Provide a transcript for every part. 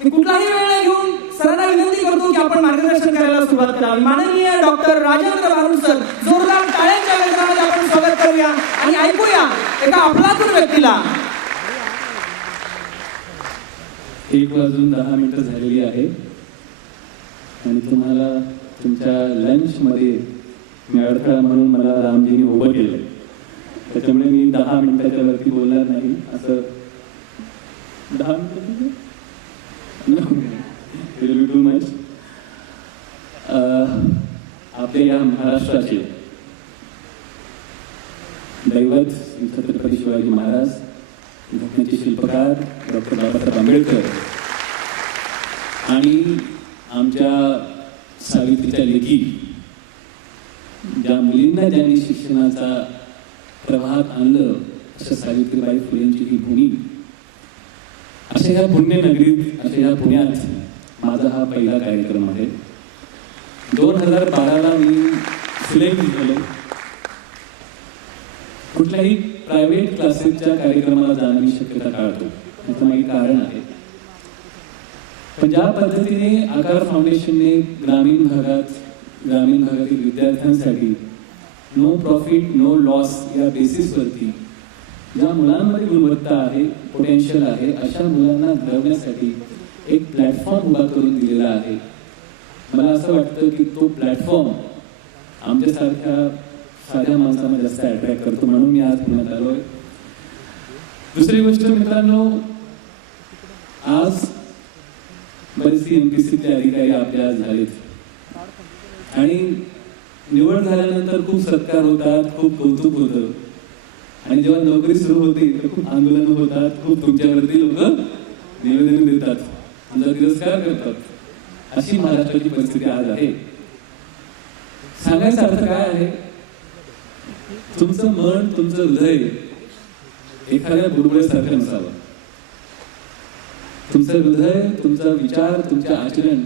मी कुठलाही वेळ नाही घेऊन सरांना विनंती करतो की आपण मार्गदर्शन करायला सुरुवात करावी. माननीय डॉक्टर राजेंद्र बारुण सर, जोरदार टाळ्यांच्या गजरामध्ये आपण स्वागत करूया आणि ऐकूया एका अफलातून व्यक्तीला. 1:10 झालेली आहे आणि तुम्हाला तुमच्या लंच मध्ये मी अडथळा म्हणून मला रामजीने उभं केलं, त्याच्यामुळे मी 10 मिनिटाच्या वरती बोलणार नाही. असं 10 मिनिटं टू मच. आपल्या या महाराष्ट्राचे दैवत छत्रपती शिवाजी महाराज, घटनेचे शिल्पकार डॉक्टर बाबासाहेब आंबेडकर आणि आमच्या सावित्रीच्या लेखी, ज्या मुलींना ज्यांनी शिक्षणाचा प्रवाहात आणलं, अशा सावित्रीबाई फुलेंची ही भूमी, अशा ह्या पुण्यनगरीत, अशा ह्या पुण्यात माझा हा पहिला कार्यक्रम आहे. 2012ला मी सिलेक्ट झालो. कुठल्याही प्रायव्हेट क्लासेसच्या कार्यक्रमाला जाण्याची शक्यता टाळतो, त्याचं काही कारण आहे. पण ज्या पद्धतीने आकार फाउंडेशनने ग्रामीण भागातील विद्यार्थ्यांसाठी नो प्रॉफिट नो लॉस या बेसिसवरती ज्या मुलांमध्ये गुणवत्ता आहे, पोटेन्शियल आहे, अशा मुलांना घडवण्यासाठी एक प्लॅटफॉर्म उभा करून दिलेला आहे. मला असं वाटतं की तो प्लॅटफॉर्म आमच्यासारख्या साध्या माणसांना जास्त अट्रॅक्ट करतो, म्हणून मी आज पुण्यात आलोय. दुसरी गोष्ट मित्रांनो, आज बरेचसे MPSCचे अधिकारी आपल्या झालेत आणि निवड झाल्यानंतर खूप सत्कार होतात, खूप कौतुक होतं आणि जेव्हा नोकरी सुरू होते तर खूप आंदोलन होतात, खूप तुमच्यावरती लोक निवेदन देतात, तुमचा तिरस्कार करतात. अशी महाराष्ट्राची परिस्थिती आज आहे. सांगायचा अर्थ काय आहे? तुमचं मन, तुमचं हृदय एखाद्या बुडबुड्यासारखं नसावं. तुमचं हृदय, तुमचा विचार, तुमचे आचरण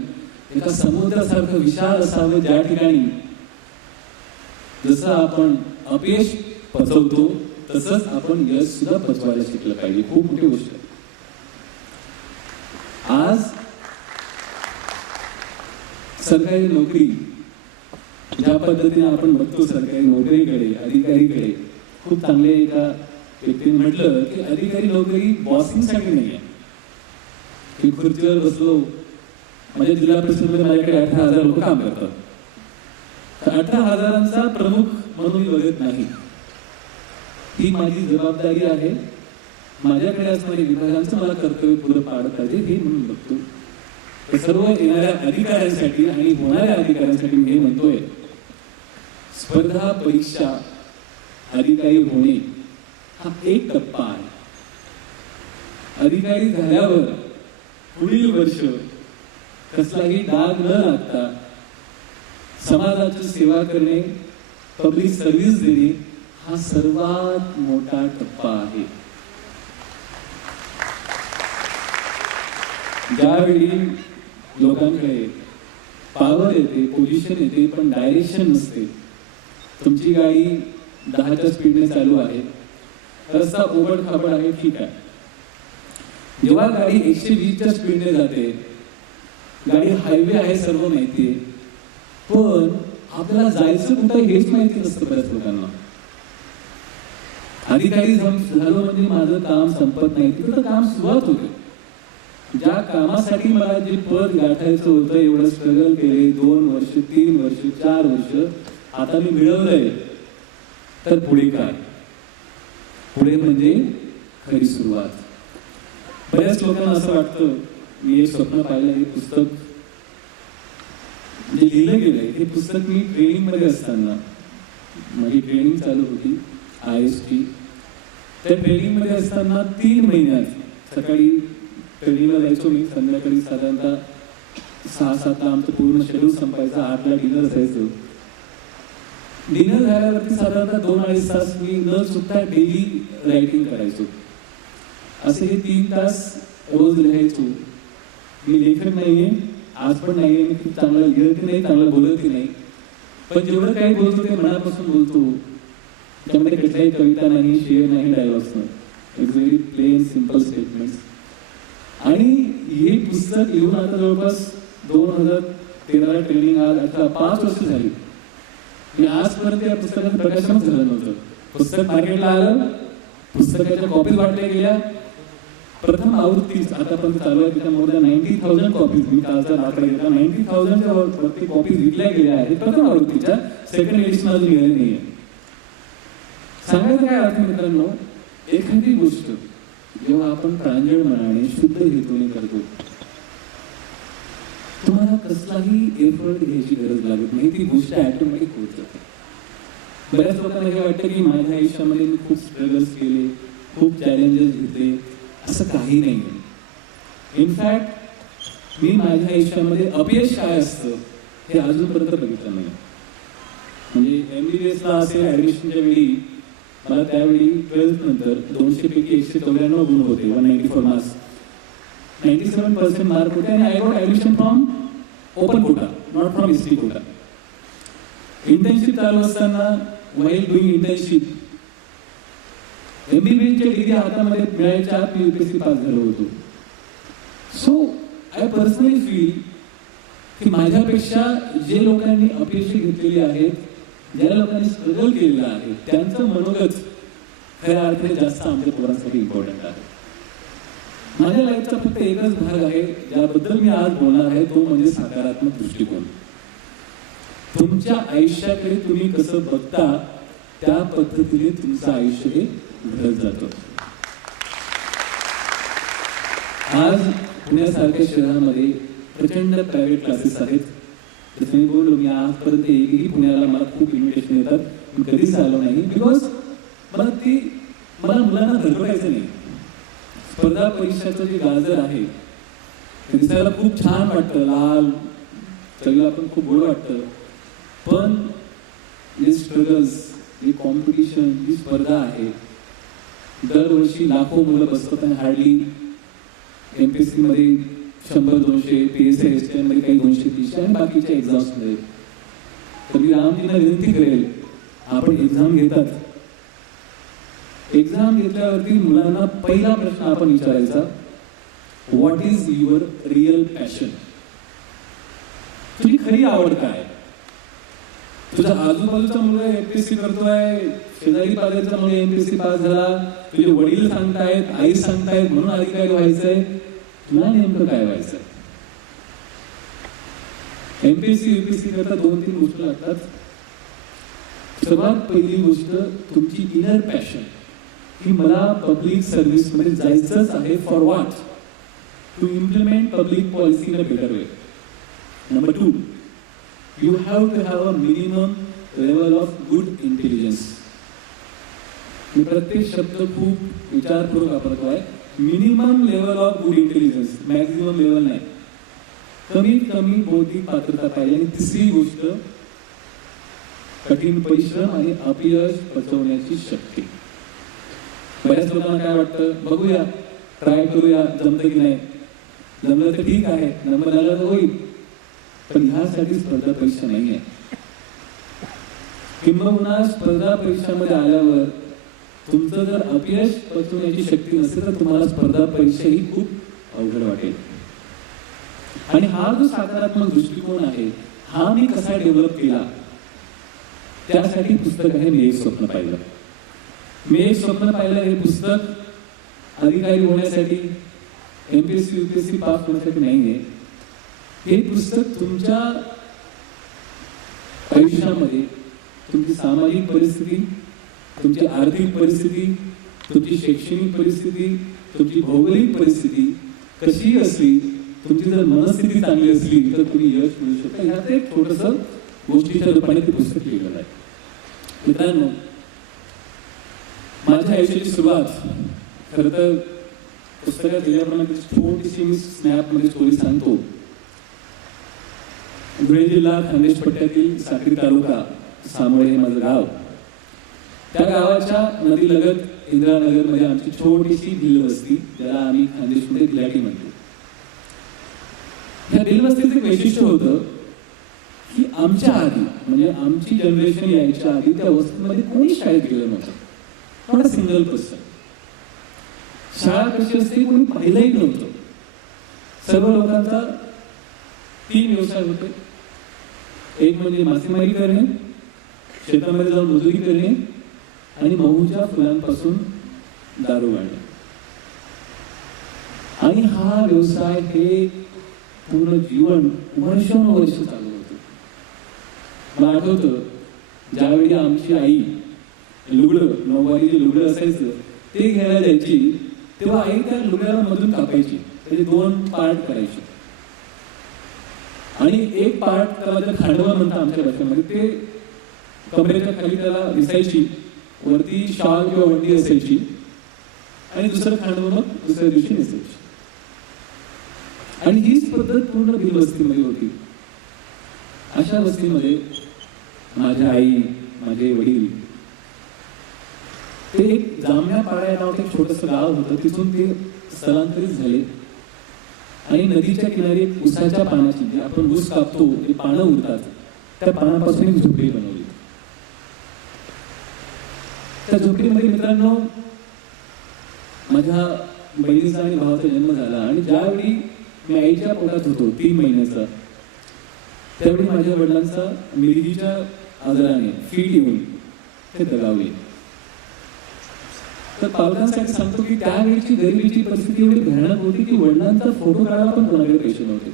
एका समुद्रासारखं विशाल असावं, ज्या ठिकाणी जसं आपण अपयश पचवतो तसंच आपण यश सुद्धा पचवायला शिकलं पाहिजे. खूप मोठी गोष्ट आहे. आज सरकारी नोकरी ज्या पद्धतीने आपण बघतो, सरकारी नोकरीकडे, अधिकारीकडे, खूप चांगले एका व्यक्तीने म्हटलं की अधिकारी नोकरी बॉसिंगसाठी नाही आहे. की खुर्चीवर बसलो, माझ्या जिल्हा परिषदेमध्ये माझ्याकडे 18,000 लोक काम करतात, तर 18,000चा प्रमुख म्हणून मी बघत नाही. ही माझी जबाबदारी आहे. माझ्याकडे असणाऱ्या विभागांचं मला कर्तव्य पुढे पाडत पाहिजे हे म्हणून बघतो. तर सर्व येणाऱ्या अधिकाऱ्यांसाठी आणि होणाऱ्या अधिकाऱ्यांसाठी मी हे म्हणतोय, स्पर्धा परीक्षा अधिकारी होणे हा एक टप्पा आहे. अधिकारी झाल्यावर पुढील वर्ष कसलाही डाग न लागता समाजाची सेवा करणे, पब्लिक सर्व्हिस देणे हा सर्वात मोठा टप्पा आहे. ज्यावेळी लोकांकडे पॉवर येते, पोझिशन येते, पण डायरेक्शन नसते. तुमची गाडी 10च्या स्पीडने चालू आहे, रस्ता ओबड खाबड आहे, ठीक आहे. जेव्हा गाडी 120च्या स्पीडने जाते, गाडी हायवे आहे सर्व माहिती आहे, पण आपल्याला जायचं कुठं हेच माहिती नसतं बऱ्याच लोकांना. अधिकारी झालो म्हणजे माझं काम संपत नाही, तिथं काम सुरुवात होते. ज्या कामासाठी मला जे पद गाठायचं होतं, एवढं स्ट्रगल केले, 2 वर्ष 3 वर्ष 4 वर्ष, आता मी मिळवलंय, तर पुढे काय? पुढे म्हणजे खरी सुरुवात. बऱ्याच लोकांना असं वाटतं, मी एक स्वप्न पाहिलं, हे पुस्तक जे लिहिलं गेलंय, हे पुस्तक मी ट्रेनिंग मध्ये असताना, माझी ट्रेनिंग चालू होती IST, त्या ट्रेनिंग मध्ये असताना 3 महिन्यात सकाळी ट्रेनिंगला जायचो मी, संध्याकाळी साधारणतः 6-7 आमचं पूर्ण शेड्यूल संपायचं, 8ला डिनर असायचं. डिनर झाल्यावरती साधारणतः 2-2.5 तास मी न चुकता डेली रायटिंग करायचो. असे हे 3 तास रोज लिहायचो. मी लेखक नाहीये, आज पण नाहीये, मी खूप चांगलं लिहित नाही, चांगलं बोलतही नाही, पण जेवढं काही बोलतो ते मनापासून बोलतो. त्यामध्ये कुठल्याही कविता नाही, शेअर नाही, डायलॉग्स नाही, it's very plain simple statements. आणि हे पुस्तक लिहून आता जवळपास 2013 ट्रेनिंग आज आता 5 वर्ष झाली. आणि आजपर्यंत या पुस्तकाचं प्रकाशनच झालं नव्हतं. पुस्तक मार्केटला आलं, पुस्तकाच्या कॉपीज वाटल्या गेल्या. प्रथम आवृत्तीच आतापर्यंत चालू आहे, त्याच्या मोर दॅन 90,000 कॉपीज, मी कालचा आकडा घेतला, 90,000च्या वरती कॉपीज विकल्या गेल्या आहेत प्रथम आवृत्तीच्या. सेकंड एडिशन अजून मिळाली नाहीये. सांगायचं काय अर्थ मित्रांनो, एखादी गोष्ट जेव्हा आपण प्रांजळ मनाने शुद्ध हेतूने करतो, तुम्हाला कसलाही एफर्ट घ्यायची गरज लागत नाही, ती गोष्ट ऑटोमॅटिक होत जाते. बऱ्याच लोकांना हे वाटतं की माझ्या आयुष्यामध्ये मी खूप स्ट्रगल्स केले, खूप चॅलेंजेस घेतले. असं काही नाही. इनफॅक्ट मी माझ्या आयुष्यामध्ये अपयश काय असतं हे अजूनपर्यंत बघितलं नाही. म्हणजे MBBS ला असेल ऍडमिशनच्या वेळी मला त्यावेळी 12th नंतर 200 पैकी 194 गुण होते, 194 मार्क्स, 97% मार्क होते. आणि I got admission from open quota, not from ST quota. Internship चालू असताना व्हाईल डुईंग इंटर्नशिप MBBSच्या डिग्री हातामध्ये मिळायच्या आत मी UPSC पास झालो होतो. सो आय पर्सनली फील की माझ्यापेक्षा जे लोकांनी अपयश घेतलेली आहेत, ज्या लोकांनी स्ट्रगल केलेलं आहे, त्यांचं मनोगत खऱ्या अर्थाने जास्त आमच्या पोरांसाठी इम्पॉर्टंट आहे. माझ्या लाईफचा फक्त एकच भाग आहे ज्याबद्दल मी आज बोलणार आहे, तो म्हणजे सकारात्मक दृष्टिकोन. तुमच्या आयुष्याकडे तुम्ही कसं बघता त्या पद्धतीने तुमचं आयुष्य हे घडत जातं. आज पुण्यासारख्या शहरामध्ये प्रचंड प्रायव्हेट क्लासेस आहेत. जसं मी बोललो, मी आजपर्यंत एकही पुण्याला मला खूप इन्व्हिटेशन येतात, मी कधीच आलो नाही. बिकॉज मला मुलांना धडपडायचं नाही. स्पर्धा परीक्षाचं जे गाजर आहे ते दिसायला खूप छान वाटतं, लाल सगळं पण खूप गोड वाटतं. पण जे स्ट्रगल्स, जे कॉम्पिटिशन, जी स्पर्धा आहे, दरवर्षी लाखो मुलं बसतात आणि हार्डली MPSC मध्ये 100-200, PSI STI मध्ये काही 200-300 आणि बाकीच्या एक्झाम्समध्ये. तर मी रामजींना विनंती करेल, आपण एक्झाम घेतात, एक्झाम घेतल्यावरती मुलांना पहिला प्रश्न आपण विचारायचा, what is your real passion? तुझी खरी आवड काय? तुझा आजूबाजूचा मुलगा MPSC करतोय, शेजारी पाजारचा मुलगा MPSC पास झाला, तुझे वडील सांगतायत, आई सांगतायत म्हणून अधिकारी व्हायचंय, तुला नेमकं काय व्हायचंय? MPSC UPSC करता 2-3 गोष्टी लागतात. सर्वात पहिली गोष्ट तुमची इनर पॅशन, की मला पब्लिक सर्व्हिस मध्ये जायचंच आहे. For what? To implement public policy in a better way. Number 2, you have to have a minimum level of good intelligence. मी प्रत्येक शब्द खूप विचारपूर्वक वापरतो आहे. Minimum level of good intelligence, maximum level नाही. कमीत कमी बौद्धिक पात्रता पाहिजे. आणि तिसरी गोष्ट, कठीण परिश्रम आणि अपयश पचवण्याची शक्ती. बऱ्याच लोकांना काय वाटतं, बघूया, ट्राय करूया, जमतं की नाही, जमलं तर ठीक आहे, नंबर आला तर होईल. पण ह्यासाठी स्पर्धा परीक्षा नाही आहे. किंबहुना स्पर्धा परीक्षामध्ये आल्यावर तुमचं जर अपयश पचवण्याची शक्ती नसेल तर तुम्हाला स्पर्धा परीक्षा ही खूप अवघड वाटेल. आणि हा जो सकारात्मक दृष्टिकोन आहे, हा मी कसा डेव्हलप केला, त्यासाठी पुस्तक आहे मी एक स्वप्न पाहिलं. मी एक स्वप्न पाहिलं हे पुस्तक अधिकारी होण्यासाठी, MPSC UPSC पास होण्यासाठी नाहीये. हे पुस्तक तुमच्या आयुष्यामध्ये तुमची सामाजिक परिस्थिती, तुमची आर्थिक परिस्थिती, तुमची शैक्षणिक परिस्थिती, तुमची भौगोलिक परिस्थिती कशी असली, तुमची जर मनस्थिती चांगली असली तर तुम्ही यश मिळू शकता. ह्यात एक छोटंसं गोष्टीच्या रूपाने ते पुस्तक लिहिलेलं आहे. मित्रांनो, माझ्या आयुष्याची सुरुवात खरं तर पुस्तकात लिहिल्याप्रमाणे छोटीशी मी स्नॅपमध्ये स्टोरी सांगतो. धुळे जिल्हा खानदेश पट्ट्यातील साक्री तालुका सामोळे हे माझं गाव. त्या गावाच्या नदीलगत इंदिरानगरमध्ये आमची छोटीशी भिलवस्ती, ज्याला आम्ही खानदेशमध्ये भिलाटी म्हणतो. या भिलवस्तीचं एक वैशिष्ट्य होतं की आमच्या आधी, म्हणजे आमची जनरेशन यायच्या आधी त्या वस्तीमध्ये कोणी शाळेत गेलं नव्हतं. थोडा सिंगल पर्सन. शाळा कशी असते कोणी पाहिलंही नव्हतं. सर्व लोकांचा 3 व्यवसाय होते. एक म्हणजे मासेमारी करणे, शेतामध्ये जाऊन मजुरी करणे आणि महूच्या फुलांपासून दारू गाळणे. आणि हा व्यवसाय हे पूर्ण जीवन वर्षानुवर्ष चालू होतं. मला आठवतं ज्यावेळी आमची आई लुगडं, नऊवारी जे लुगडं असायचं ते घ्यायला जायची, तेव्हा आई त्या लुगड्याला मधून कापायची, त्याचे 2 पार्ट करायचे. आणि एक पार्ट त्याला जे खांडवा म्हणतात आमच्या भाषेमध्ये, ते कमरेच्या खाली त्याला दिसायची, वरती शाल किंवा वंडी असायची आणि दुसरं खांडवं मग दुसऱ्या दिवशी नेसायची. आणि हीच पद्धत पूर्ण भिलवस्तीमध्ये होती. अशा वस्तीमध्ये माझी आई, माझे वडील, ते एक जामण्यापाडा नावाचं एक छोटंसं गाव होतं, तिथून ते स्थलांतरित झाले आणि नदीच्या किनारी एक उसाच्या पानाची, जे आपण ऊस कापतो ते पानं उरतात, त्या पानापासून एक झोपडी बनवली. त्या झोपडीमध्ये मित्रांनो माझ्या बहिणीचा आणि भावाचा जन्म झाला. आणि ज्यावेळी मी आईच्या पोटात होतो 3 महिन्याचा, त्यावेळी माझ्या वडिलांचा मिरगीच्या आजाराने फीट येऊन ते दगावले. तर पालकांसाठी सांगतो की त्यावेळीची गरिबीची परिस्थिती एवढी भयानक होती की वडिलांचा फोटो काढायला पण कोणाकडे पैसे नव्हते.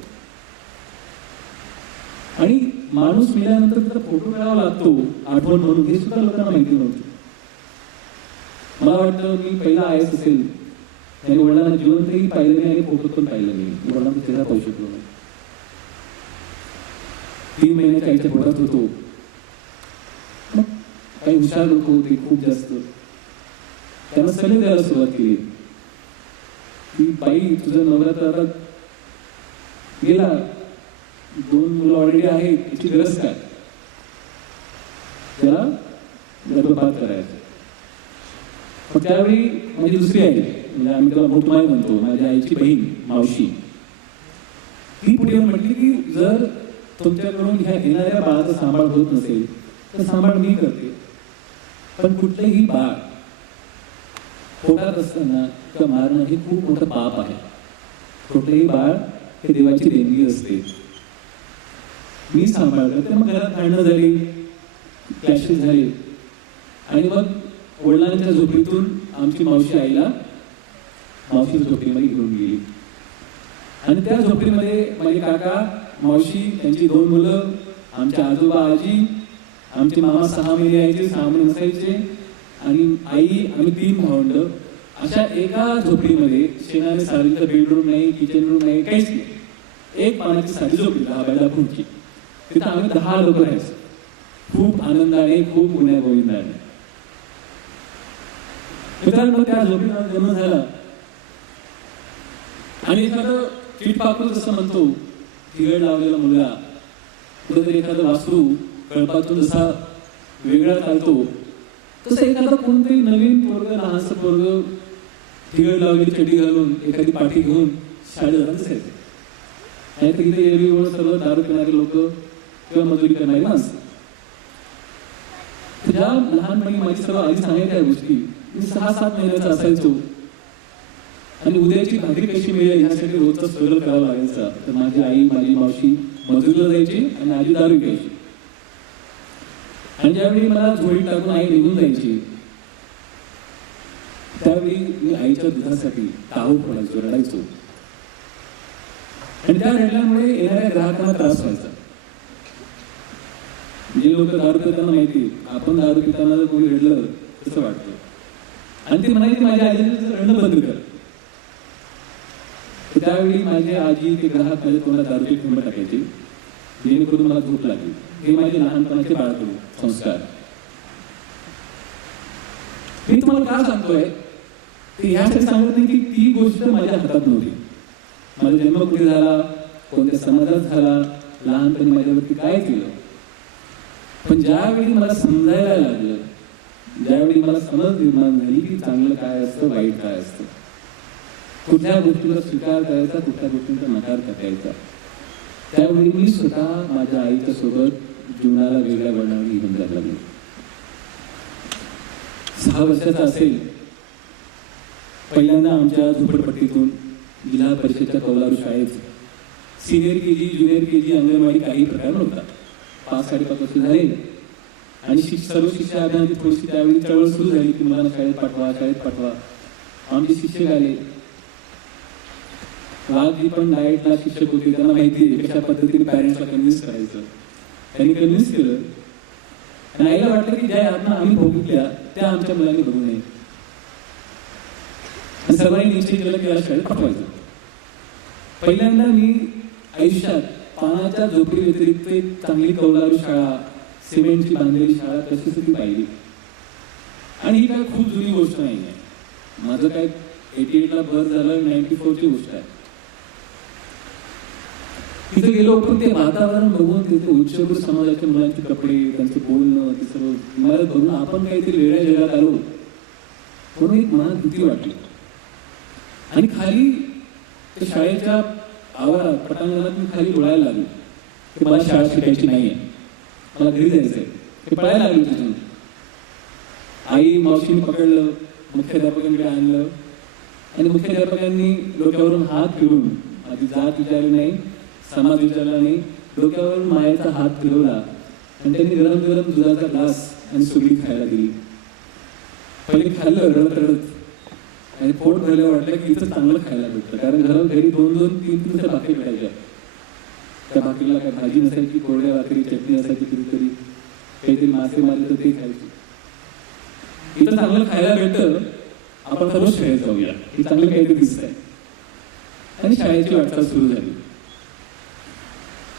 आणि माणूस मेल्यानंतर त्याचा फोटो काढावा लागतो आठवण म्हणून, हे सुद्धा लोकांना माहिती नव्हतं. मला वाटतं मी पहिला आयस असेल त्याने वडिलांना जिवंतही पाहिलं नाही आणि फोटो पण पाहिलं नाही. वडिलांना चेहरा पाहू शकलो नाही. 3 महिन्याच्या आईच्या पोटात होतो. मग काही हुशार लोक होते खूप जास्त, त्यांना सल्ले द्यायला सुरुवात केली की बाई तुझा नवरा तर आता गेला, 2 मुलं ऑलरेडी आहेत, याची गरज काय, त्याला गर्भपात करायचं. मग त्यावेळी माझी दुसरी आई, म्हणजे आम्ही त्याला मोठमाई म्हणतो, माझ्या आईची बहीण मावशी, ती पुढे येऊन म्हटली की जर तुमच्याकडून ह्या येणाऱ्या बाळाचा सांभाळ होत नसेल तर सांभाळ मी करते. पण कुठलेही बाळ पोटात असताना किंवा मारणं हे खूप मोठं पाप आहे. कुठलेही बाळ हे देवाची देणगी असते. मी सांभाळ करते. मग घरात भांडणं झाली, क्लॅशेस झाले आणि मग वडिलांच्या झोपडीतून आमची मावशी आईला मावशीच्या झोपडीमध्ये घेऊन गेली. आणि त्या झोपडीमध्ये माझे काका, मावशी, त्यांची 2 मुलं, आमचे आजोबा, आजी, आमचे मामा 6 महिने यायचे, 6 महिने नसायचे, आणि आई, आम्ही 3 भावंड. अशा एका झोपडीमध्ये शेणाने साडीचं बेडरूम नाही, किचन रूम नाही, काहीच नाही. एक पानाची साडी झोपडी 10 बाय 10 फूटची. तिथं आम्ही 10 लोक राहायचो, खूप आनंदाने, खूप गुण्या गोविंदाने. मित्रांनो त्या झोपडीला जन्म झाला आणि एखादं चिटपाखरू जसं म्हणतो, तिघड लावलेला मुलगा, कुठेतरी एखादं वासरू कळपातून जसा वेगळा चालतो, तसं एखादं कोणतरी नवीन पोरग, लहानसं पोरग तिघड लावलेली चड्डी घालून एखादी पाठी घेऊन शाळेत जात असायचे. नाहीतर इथे एरवी सर्व दारू पिणारे लोक किंवा मजुरी करणारी माणसं. ज्या लहानपणी माझी सर्व आधी सांगायच्या त्या गोष्टी, मी 6-7 महिन्याचा असायचो आणि उद्याची भाकरी कशी मिळेल ह्यासाठी रोजचा स्ट्रगल करावा लागायचा. तर माझी आई, माझी मावशी मजुरीला जायची आणि आजी दारू प्यायची. आणि ज्यावेळी मला झोळी टाकून आई निघून जायची, त्यावेळी मी आईच्या दुधासाठी टाहू फोडायचो, रडायचो. आणि त्या रडल्यामुळे येणाऱ्या ग्राहकांना त्रास व्हायचा. जे लोक दारू पिताना माहिती, आपण दारू पिताना जर कोणी रडलं कसं वाटतं. आणि ती म्हणायची माझ्या आईने रडणं बंद कर. त्यावेळी माझी आजी ते ग्राहक माझ्या तोंडात दारूची थेंब टाकायची जेणेकरून मला झोप लागली. हे माझे लहानपणाचे बाळकडू संस्कार. मी तुम्हाला का सांगतोय की ह्यासाठी सांगत नाही की ती गोष्ट माझ्या हातात नव्हती. माझा जन्म कुठे झाला, कोणत्या समाजात झाला, लहानपणी माझ्यावरती काय केलं, पण ज्यावेळी मला समजायला लागलं, ज्यावेळी मला समज निर्माण झाली की चांगलं काय असतं, वाईट काय असतं, कुठल्या गोष्टीला स्वीकार करायचा, कुठल्या गोष्टींचा नकार करायचा, त्यावेळी मी स्वतः माझ्या आईच्या सोबत जीवनाला वेगळ्या वळणावर घेऊन जायला लागलो. 6 वर्षाचा असेल, पहिल्यांदा आमच्या झोपडपट्टीतून जिल्हा परिषदच्या कौलारू शाळेत सिनियर के जी, ज्युनियर के जी, अंगणवाडी काही प्रकार नव्हता. 5-5.5 वर्ष झाले आणि सर्व शिक्षण अभियानाची थोडीशी त्यावेळी चळवळ सुरू झाली की मुलांना शाळेत पाठवा. आमचे शिक्षक आले. जी पण डाएटला शिक्षक होते, त्यांना माहिती आहे कशा पद्धतीने पॅरेंट्सला कन्व्हिन्स करायचं. त्यांनी कन्व्हिन्स केलं आणि आईला वाटलं की ज्या यातना आम्ही भोगल्या त्या आमच्या मुलांनी बघू नये आणि सर्वांनी निश्चय केलं की याला शाळेत पाठवायचं. पहिल्यांदा मी आयुष्यात पानाच्या झोपडी व्यतिरिक्त एक चांगली कौलारू शाळा, सिमेंटची बांधलेली शाळा कशासाठी पाहिली. आणि ही काय खूप जुनी गोष्ट नाही आहे. माझं काय 88ला बर्थ झालं, 94ची गोष्ट आहे. तिथे गेलो पण ते वातावरण बघून, तिथे उच्चभ्रू समाजाच्या मुलांचे कपडे, त्यांचं बोलणं, ते सर्व इमारत बघून आपण काहीतरी वेगळ्या जगात आलो म्हणून एक मनात भीती वाटली. आणि खाली त्या शाळेच्या आवारात, पटांगणात मी खाली डोळायला लागलो की मला शाळा शिकायची नाहीये, मला घरी जायचंय. ते पळायला लागलो तिथून. आई मावशीने पकडलं, मुख्याध्यापकांकडे आणलं आणि मुख्याध्यापकांनी डोक्यावरून हात फिरवून, माझी जात विचारली नाही, समाज विचारला नाही, डोक्यावरून मायेचा हात फिरवला आणि त्यांनी गरम गरम दुधाचा ग्लास आणि सुगडी खायला दिली. पहिले खाल्लं रडत रडत आणि पोट भरलं. वाटलं की इथं चांगलं खायला भेटतं, कारण घरी 2-2, 3-3 भाकरी भेटायच्या. त्या भाकरीला काय भाजी नसायची, कोरड्या भाकरी, चटणी असायची, कधीतरी काहीतरी मासे मारले तर ते खायचे. इथं चांगलं खायला भेटतं, आपण सर्व शाळेत जाऊया, हे चांगलं काहीतरी दिसत आहे. आणि शाळेची वाटचाल सुरू झाली.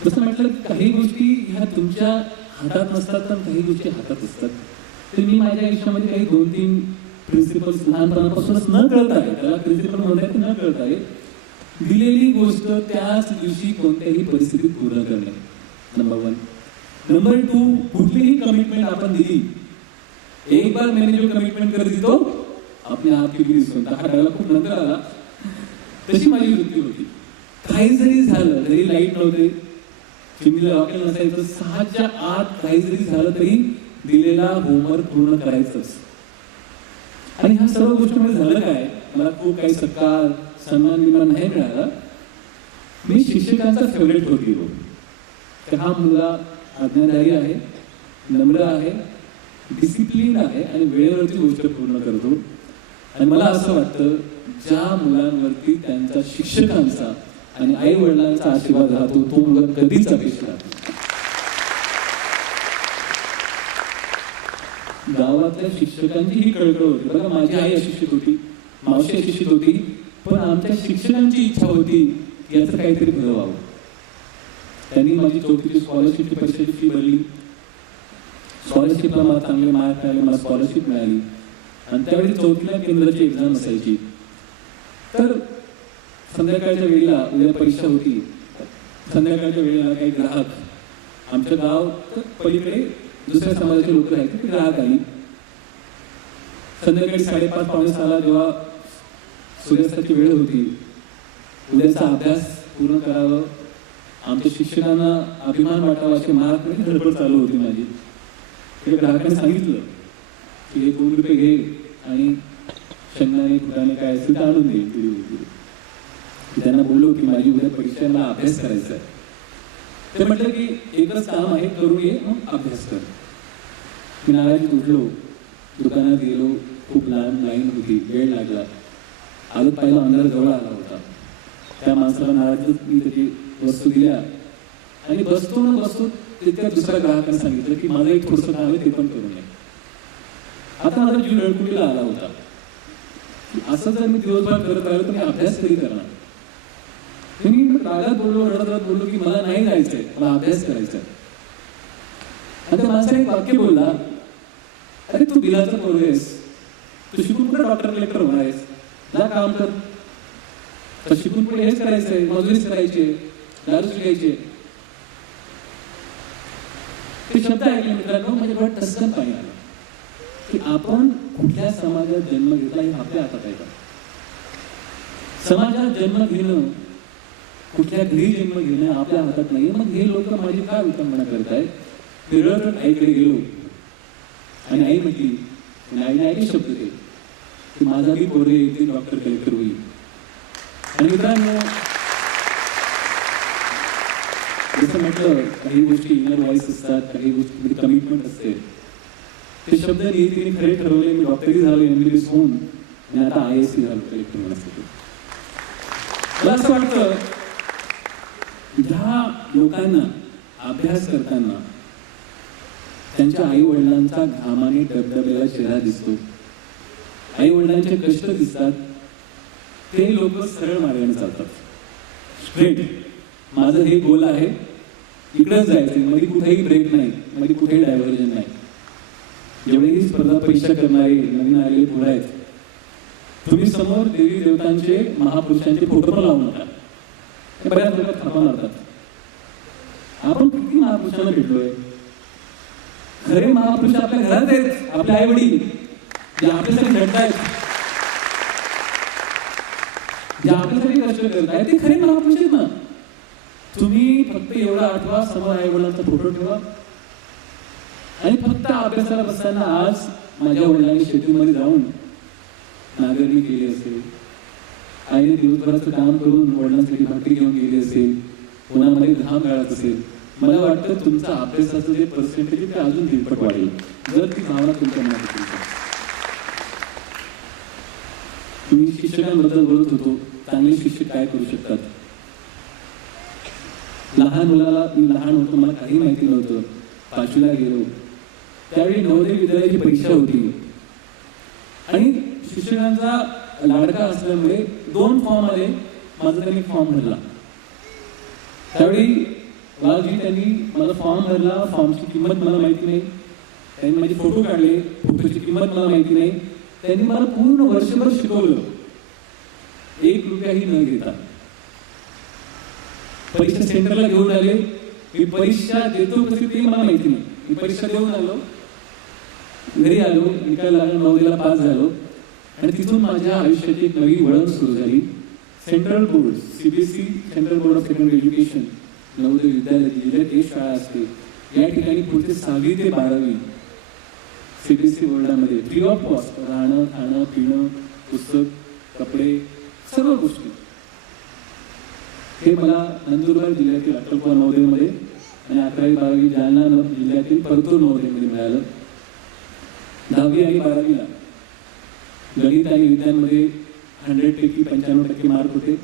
जसं म्हटलं की काही गोष्टी ह्या तुमच्या हातात नसतात, तर काही गोष्टी हातात असतात. तर मी माझ्या आयुष्यामध्ये काही 2-3 प्रिन्सिपल्स लहानपणापासूनच न कळत आहे, त्याला प्रिन्सिपल म्हणतात न कळत आहे, दिलेली गोष्ट त्याच दिवशी कोणत्याही परिस्थितीत पूर्ण करणे. नंबर 1. नंबर 2, कुठलीही कमिटमेंट आपण दिली, एक बार मैंने जो कमिटमेंट कर दी तो अपने आप की भी सुनता. हा डायलॉग खूप नंतर आला. तशी माझी वृत्ती होती. काही जरी झालं, घरी लाईट नव्हते, चिमणीला वाकेल नसायचं, 6च्या आत काही जरी झालं तरी दिलेला होमवर्क पूर्ण करायचंच. आणि ह्या सर्व गोष्टीमध्ये झालं काय, मला खूप काही सत्कार, सन्मान विमान नाही मिळाला. मी शिक्षकांचा फेवरेट होती. हा मुलगा आज्ञाधारी आहे, नम्र आहे, डिसिप्लिन आहे आणि वेळेवरची गोष्ट पूर्ण करतो. आणि मला असं वाटतं ज्या मुलांवरती त्यांच्या शिक्षकांचा आणि आई वडिलांचा आशीर्वाद राहतो तो मुलगा कधीच अपेक्षा राहतो. गावातल्या शिक्षकांची ही कळकळ होती. बघा, माझी आई अशिक्षित होती, मावशी अशिक्षित होती, पण आमच्या शिक्षकांची इच्छा होती याचं काहीतरी भलं व्हावं. त्यांनी माझी 4थीची स्कॉलरशिपची पैशाची फी भरली. स्कॉलरशिपला मला चांगले मार्क मिळाले, मला स्कॉलरशिप मिळाली. आणि त्यावेळी 4थीला केंद्राची एक्झाम असायची. तर संध्याकाळच्या वेळेला, उद्या परीक्षा होती, संध्याकाळच्या वेळेला काही ग्राहक, आमच्या गाव पलीकडे दुसऱ्या समाजाचे लोक राहायचे, ते ग्राहक आली. संध्याकाळी 5:30-6 जेव्हा सूर्यास्ताची वेळ होती, उद्याचा अभ्यास पूर्ण करावं, आमच्या शिक्षकांना अभिमान वाटावा अशी मार्क धडपड चालू होती माझी. ग्राहकाने सांगितलं की हे 2 रुपये घे आणि शेंगदाणे फुटाणे काय असेल ते आणून दे. त्यांना बोललो की माझी उद्या परीक्षा, मला अभ्यास करायचा आहे. ते म्हटलं की एकच काम आहे, करू ये, मग अभ्यास कर. मी नाराजीत उठलो, दुकानात गेलो, खूप लाईन होती, वेळ लागला. आलो, पाहिलं अंधार जवळ आला होता. त्या माणसाला नाराजीत मी त्याची वस्तू दिल्या आणि बसतो तितक्या दुसऱ्या ग्राहकाने सांगितलं की माझं एक थोडंसं काम आहे, ते पण करू नये. आता माझा जीव रडकुंडीला आला होता की असं जर मी दिवसभर करत राहिलो तर मी अभ्यास कधी करणार. मी रागात बोललो, रडत बोललो की मला नाही जायचंय, मला अभ्यास करायचा. आणि त्या माणसाने एक वाक्य बोलला, अरे तू बिलाचा पोरगा आहेस, तू शिकून पुढे डॉक्टर कलेक्टर होणार आहेस, जा काम कर. तर शिकून पुढे हेच करायचंय, मजुरीच करायची, दारू शिकायची. ते शब्द ऐकले मित्रांनो, माझ्या डोळ्यात टसकन पाणी आलं की आपण कुठल्या समाजात जन्म घेतला हे आपल्या हातात आहे का. समाजात जन्म घेणं, कुठल्या घरी जन्म घेणं आपल्या हातात नाही. मग हे लोक माझी काय विटंबना करतायत. फिरत आईकडे गेलो आणि आई म्हटली, आईने ऐकले शब्द ते की माझा बी पोरगे येतील, डॉक्टर कलेक्टर होईल. आणि मित्रांनो, जसं म्हटलं, काही गोष्टी इनर व्हॉइस असतात, काही गोष्टी कमिटमेंट असते. ते शब्द नियतीने खरे ठरवले. मी डॉक्टरी झालो, MBBS होऊन, आणि आता IAC झालो, कलेक्टर म्हणण्यासाठी. मला असं वाटतं, ज्या लोकांना अभ्यास करताना त्यांच्या आई वडिलांचा घामाने डबडबलेला चेहरा दिसतो, आई वडिलांचे कष्ट दिसतात, ते लोक सरळ मार्गाने चालतात. स्ट्रेट माझं हे गोल आहे, इकडेच जायचंय, मध्ये कुठेही ब्रेक नाही, मध्ये कुठेही डायव्हर्जन नाही. जेवढेही स्पर्धा परीक्षा करणारे नवीन आलेले पुढे आहेत, तुम्ही समोर देवी देवतांचे महापुरुषांचे फोटो पण लावू नका. हे बऱ्याच लोक थापा मारतात. आपण किती महापुरुषांना भेटलोय? खरे महापुरुष आपल्या घरात आहेत, आपले आई वडील जे आपल्यासाठी लढतायत, जे आपल्यासाठी कष्ट करतायत, ते खरे महापुरुष आहेत ना. तुम्ही फक्त एवढा आठवा, समोर आई वडिलांचा फोटो ठेवा आणि फक्त अभ्यासाला बसताना, आज माझ्या वडिलांनी शेतीमध्ये जाऊन नांगरणी केली असेल, आईने दिवसभराचं काम करून वडिलांसाठी भाकरी घेऊन गेली असेल, उन्हामध्ये घाम गाळत असेल, मला वाटतं तुमचा अभ्यासाचं जे पर्सेंटेज ते अजून 3 पट वाढेल, जर ती भावना तुमच्या मनात असेल. तुम्ही शिक्षकांबद्दल बोलत होतो, चांगले शिक्षक काय करू शकतात. लहान मुलाला, मी लहान होतो, मला काही माहिती नव्हतं, 5वीला गेलो त्यावेळी नवोदय विद्यालयाची परीक्षा होती आणि शिक्षकांचा लाडका असल्यामुळे 2 फॉर्म आले. माझा त्यांनी फॉर्म भरला. त्यावेळी बाळजी त्यांनी माझा फॉर्म भरला, फॉर्मची किंमत मला माहिती नाही, त्यांनी माझे फोटो काढले, फोटोची किंमत मला माहिती नाही. त्यांनी मला पूर्ण वर्षभर शिकवलं, 1 रुपयाही न घेता. परीक्षा सेंटरला घेऊन आले, मी परीक्षा देतो कशी ते मला माहिती नाही. मी परीक्षा देऊन आलो, घरी आलो, निकाल लागला, 9वीला पास झालो आणि तिथून माझ्या आयुष्याची एक नवी वळण सुरू झाली. Central board, CBSE, central board of secondary education, Navodaya Vidyalaya, जिल्ह्यात एक शाळा असते, या ठिकाणी पुढचे 6वी ते 12वी CBSE बोर्डामध्ये फ्री ऑफ कॉस्ट, राहणं, खाणं, पिणं, पुस्तक, कपडे, सर्व गोष्टी. हे मला नंदुरबार जिल्ह्यातील अक्कलकोट नवोदयमध्ये आणि 11वी 12वी जालना जिल्ह्यातील परतूर नवोदयमध्ये मिळालं. 10वी आणि 12वीला गणित आणि विज्ञानमध्ये 100पैकी 95% मार्क होते.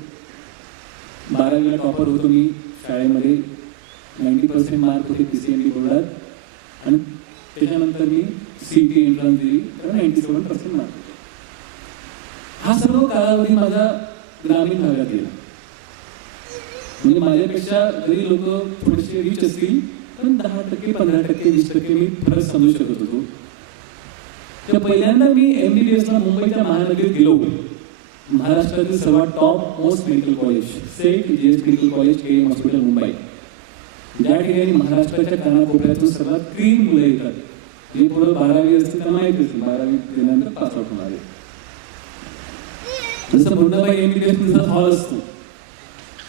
12वीला टॉपर होतो मी शाळेमध्ये, 90% मार्क होते PCMB बोर्डात आणि त्याच्यानंतर मी CET एंट्रन्स दिली तर 97% मार्क होते. हा सर्व कालावधी माझा ग्रामीण भागात गेला. म्हणजे माझ्यापेक्षा जरी लोक थोडेसे रिच असतील पण 10%, 15%, 20% मी फरक समजू शकत होतो. तर पहिल्यांदा मी MBBSला मुंबईच्या महानगरीत गेलो. महाराष्ट्रातील सर्वात top most medical college, saint James medical college, KM hospital Mumbai, ज्या ठिकाणी महाराष्ट्राच्या कानाकोपऱ्यातून सर्वात क्लीन मुलं येतात. जे पुढे 12वी असते त्यांना माहिती असेल, 12वी केल्यानंतर पास आउट होणार आहे. जसं मुंडाबाई MBBS हॉल असतो,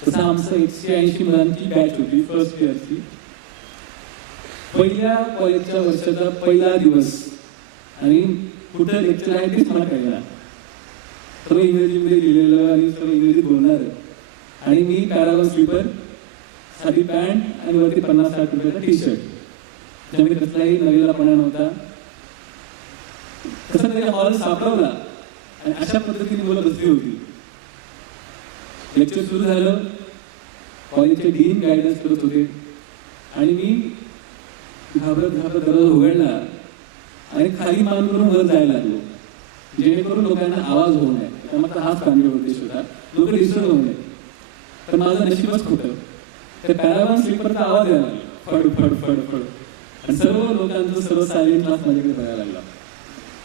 तसं आमचं 180 मुलांची बॅच होती फर्स्ट इयरची. पहिल्या कॉलेजच्या वर्षाचा पहिला दिवस आणि कुठं लेक्चर आहे तेच मला कळलं. सर्व इंग्रजीमध्ये लिहिलेलं आणि सर्व इंग्रजीत बोलणार आणि मी पॅरागॉन स्लीपर, साधी पॅन्ट आणि वरती 50-60 रुपयाचा टी-शर्ट. त्यामुळे कसलाही नवीलापणा नव्हता. कसं तरी हॉल सापडवला आणि अशा पद्धतीने मुलं बसली होती. लेक्चर सुरू झालं, कॉलेजचे डीन गायडन्स करत होते आणि मी घाबरत दरवाजा उघडला आणि खाली मान करून वर जायला लागलो, जेणेकरून लोकांना आवाज होऊ नये. त्यामागचा हाच प्रांजळ उद्देश होता, लोक डिस्टर्ब होऊ नये. तर माझं नशीबच खोटं, ते पॅरागॉन स्लीपरचा आवाज यायला लागला, फड फड फड फड, आणि सर्व लोकांचं सर्व सायलेंट क्लास माझ्याकडे बघायला लागला.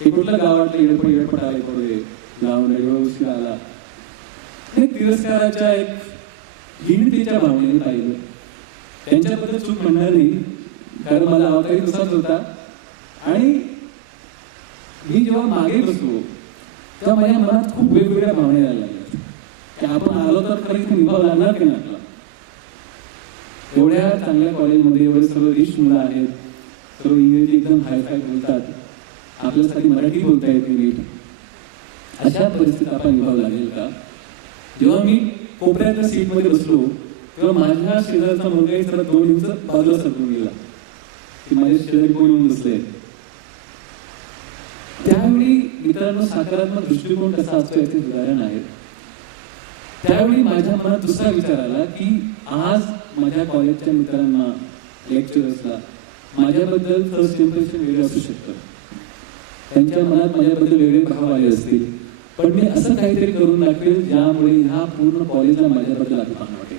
हे कुठलं गाव वाटलं, येडपट आले पुढे गाव उशीर आला. हे तिरस्काराच्या एक हीनतेच्या भावनेने पाहिलं. त्यांच्याबद्दल चूक म्हणणार नाही, कारण मला अवतारी तसाच होता. आणि मी जेव्हा मागे बसलो तेव्हा माझ्या मनात खूप वेगवेगळ्या भावना यायला लागल्या की आपण आलो तर खरं इथे निभाव लागणार की नाही आपला. एवढ्या चांगल्या कॉलेजमध्ये एवढे सर्व रिच मुलं आहेत, सर्व इंग्रजी एकदम हायफाय बोलतात, आपल्यासाठी मराठी बोलता येते नीट. अशा परिस्थितीत आपण निभाव लागेल का? जेव्हा मी कोपऱ्याच्या सीटमध्ये बसलो तेव्हा माझ्या शेजारचा मुलगाही जरा 2 इंच बाजूला सरकून गेला की माझ्या शेजारी कोण येऊन बसले. त्यावेळी मित्रांनो सकारात्मक दृष्टिकोन कसा असतो याचे उदाहरण आहे. त्यावेळी माझ्या मनात दुसरा विचार आला की आज माझ्या कॉलेजच्या मित्रांना लेक्चरर्सला माझ्याबद्दल फर्स्ट इम्प्रेशन वेगळं असू शकतं. त्यांच्या मनात माझ्याबद्दल वेगळे भाव आले असतील, पण मी असं काहीतरी करून दाखवेल ज्यामुळे ह्या पूर्ण कॉलेजला माझ्याबद्दल अभिमान वाटेल.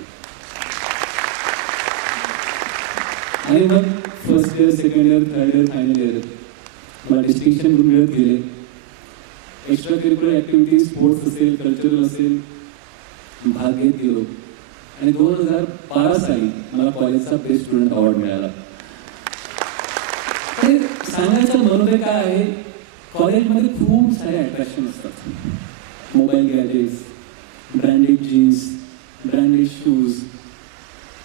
आणि मग first year, second year, third year, final year मला डिस्टिंक्शन मिळत गेले. एक्स्ट्रा करिक्युलर ॲक्टिव्हिटीज, स्पोर्ट्स असेल, कल्चरल असेल, भाग घेत गेलो. आणि 2012 साली मला कॉलेजचा बेस्ट स्टुडंट अवॉर्ड मिळाला. आणि सांगायचं मनोदय काय आहे, कॉलेजमध्ये खूप सारे अट्रॅक्शन असतात. Mobile gadgets, branded jeans, branded shoes.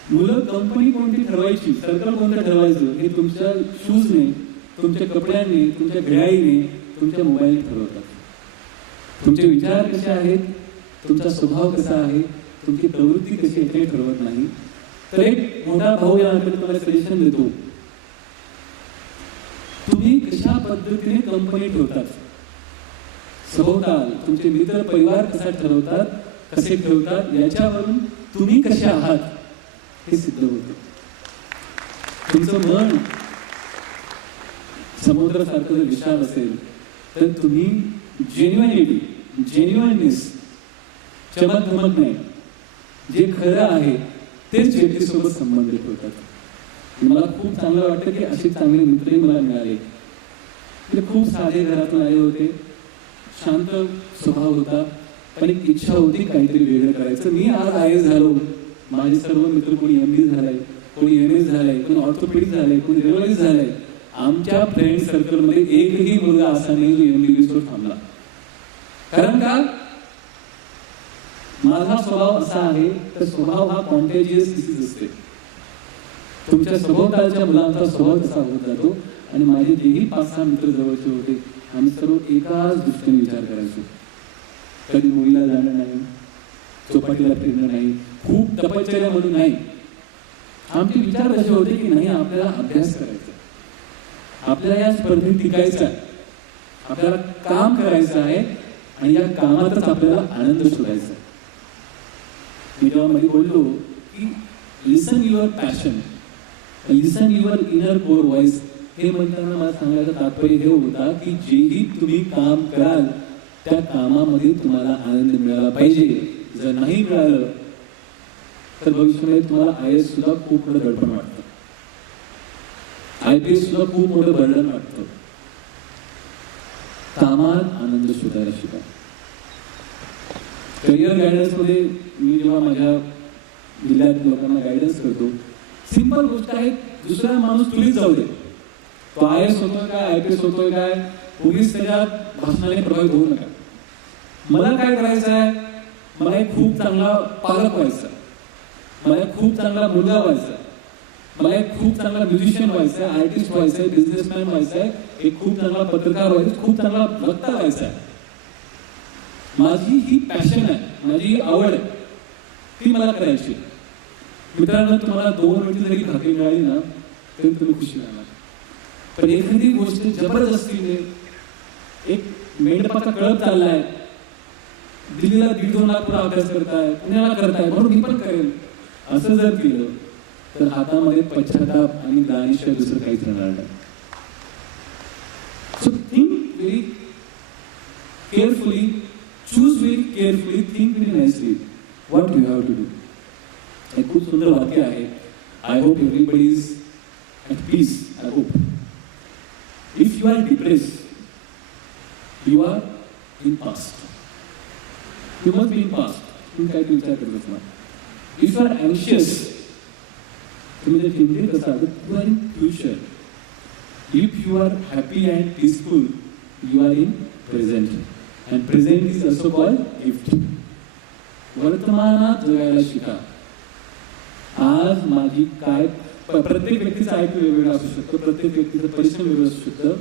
मुलं कंपनी कोणती ठरवायची, सर्कल कोणतं ठरवायचं हे तुमच्या शूजने, तुमच्या कपड्यांनी, तुमच्या घड्याळीने, तुमच्या मोबाईलने ठरवतात. तुमचे विचार कसे आहेत, तुमचा स्वभाव कसा आहे, तुमची प्रवृत्ती कशी आहे ते ठरवत नाही. तर एक मोठा भाऊ या तुम्हाला सजेशन देतो, तुम्ही कशा पद्धतीने कंपनी ठेवतात, सभोवताल तुमचे मित्र परिवार कसा ठरवतात, कसे ठेवतात, याच्यावरून तुम्ही कसे आहात हे सिद्ध होतं. तुमचं मन समुद्रासारखं जर विशाल असेल तर तुम्ही जेन्युइनिटी, जेन्युइननेस, चमक नाही, जे खरं आहे तेच व्यक्तीसोबत संबंधित होतात. मला खूप चांगलं वाटतं की असे चांगले मित्रही मला मिळाले. ते खूप साधे घरातून आले होते, शांत स्वभाव होता, पण एक इच्छा होती काहीतरी वेगळं करायचं. मी आज IAS झालो, माझे सर्व मित्र कोणी MD झालाय, कोणी MS झालाय, कोणी ऑर्थोपेडिक झालाय, कोणी रेडिओलॉजिस्ट झालाय. आमच्या फ्रेंड सर्कलमध्ये एकही मुलगा असा नाही जो MBBS वर थांबला. कारण का, माझा स्वभाव असा आहे, तर स्वभाव हा कॉन्टेजियस डिसीज असते. तुमच्या सभोवतालच्या मुलांचा स्वभाव तसा होत जातो. आणि माझे जेही 5-6 मित्र जवळचे होते, आम्ही सर्व एकाच दृष्टीने विचार करायचो. कधी मुलीला जाणं नाही, चौपाटीला फिरणं नाही, खूप तपश्चर्या म्हणून नाही. आमचे विचार असे होते की नाही, आपल्याला अभ्यास करायचा, आपल्याला या स्पर्धेत टिकायचं आहे, आपल्याला काम करायचं आहे आणि या कामातच आपल्याला आनंद शोधायचा. मी जेव्हा मध्ये बोललो की listen your passion, listen your inner core voice, हे म्हणताना मला सांगायचं तात्पर्य हे होता की जेही तुम्ही काम कराल त्या कामामध्ये तुम्हाला आनंद मिळाला पाहिजे. जर नाही मिळालं तर भविष्यामध्ये तुम्हाला IAS सुद्धा खूप मोठं दडपण वाटतं, IPS सुद्धा खूप मोठं बर्डन वाटतं. कामात आनंद शोधायला शिका. करिअर गायडन्स मध्ये मी जेव्हा माझ्या जिल्ह्यात लोकांना गायडन्स करतो, सिंपल गोष्ट आहे, दुसरा माणूस तुम्हीच जाऊ दे, तो IAS होतोय काय, IPS होतोय काय, पोलीस त्याच्या भाषणाने प्रभावित होऊ नका. मला काय करायचं आहे, मला एक खूप चांगला पालक व्हायचा, मला एक खूप चांगला मुलगा व्हायचा, मला एक खूप चांगला म्युझिशियन व्हायचा आहे, आर्टिस्ट व्हायचा आहे, बिझनेसमॅन व्हायचा आहे, एक खूप चांगला पत्रकार व्हायचा, खूप चांगला वक्ता व्हायचा आहे. माझी ही पॅशन आहे, माझी ही आवड आहे, ती मला करायची. मित्रांनो, तुम्हाला 2 मिनिटं जरी भाकरी मिळाली ना तरी तुम्ही खुशी राहणार. पण एखादी गोष्ट जबरदस्तीने, एक मेंढपाचा कळप चाललाय, दिल्लीला 1.5-2 लाख पुरा अभ्यास करताय, पुण्याला करताय, म्हणून मी पण करेल, असं जर केलं तर हातामध्ये पश्चाताप आणि दानिशिवाय दुसरं काहीच राहणार नाही. So think very carefully, choose very carefully, think very nicely what you have to do. एक खूप सुंदर वाक्य आहे, I hope everybody is at peace. I hope if you are depressed, you are in past. You must be in past. तुम्ही काय विचार करत असणार. If you are anxious, तुम्ही जर चिंतित असाल तर you are in future. If you are happy and peaceful, you are in present. And present is also called gift. वर्तमानात जगायला शिका. आज माझी काय, प्रत्येक व्यक्तीचा ऐकू वेगवेगळा असू शकतो, प्रत्येक व्यक्तीचा परिश्रम वेगळा असू शकतं,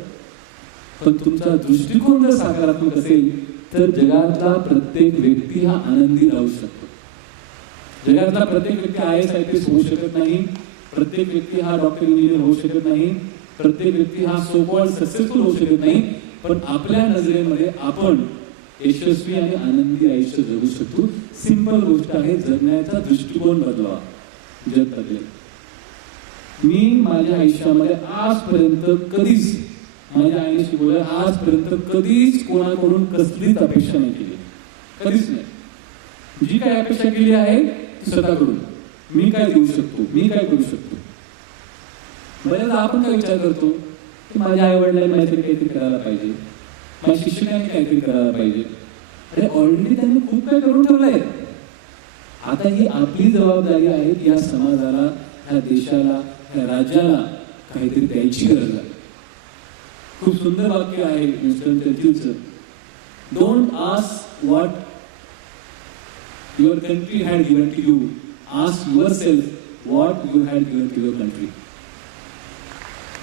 पण तुमचा दृष्टिकोन जर सकारात्मक असेल तर जगातला प्रत्येक व्यक्ती हा आनंदी राहू शकतो. जगातला प्रत्येक व्यक्ती IAS IPS होऊ शकत नाही, प्रत्येक व्यक्ती हा डॉक्टर इंजिनियर होऊ शकत नाही, प्रत्येक व्यक्ती हा सो कॉल्ड सक्सेसफुल होऊ शकत नाही, पण आपल्या नजरेमध्ये आपण यशस्वी आणि आनंदी आयुष्य जगू शकतो. सिंपल गोष्ट आहे, जगण्याचा दृष्टिकोन बदलावा, जग बदलेल. मी माझ्या आयुष्यामध्ये आजपर्यंत कधीच, माझ्या आईने शिकवलं, आजपर्यंत कधीच कोणाकडून कसलीच अपेक्षा नाही केली, कधीच नाही. जी काय अपेक्षा केली आहे ती स्वतःकडून, मी काय देऊ शकतो, मी काय करू शकतो. बऱ्याचदा आपण काय विचार करतो की माझ्या आई वडिलांनी माझ्यासाठी काहीतरी करायला पाहिजे, माझ्या शिक्षकांनी काहीतरी करायला पाहिजे. अरे ऑलरेडी त्यांनी खूप काय करून ठेवलंय. आता ही आपली जबाबदारी आहे की या समाजाला, ह्या देशाला, ह्या राज्याला काहीतरी द्यायची गरज आहे. खूप सुंदर वाक्य आहे विन्स्टन चर्चिलचं, don't ask what your country had given to you, ask yourself what you had given to your country.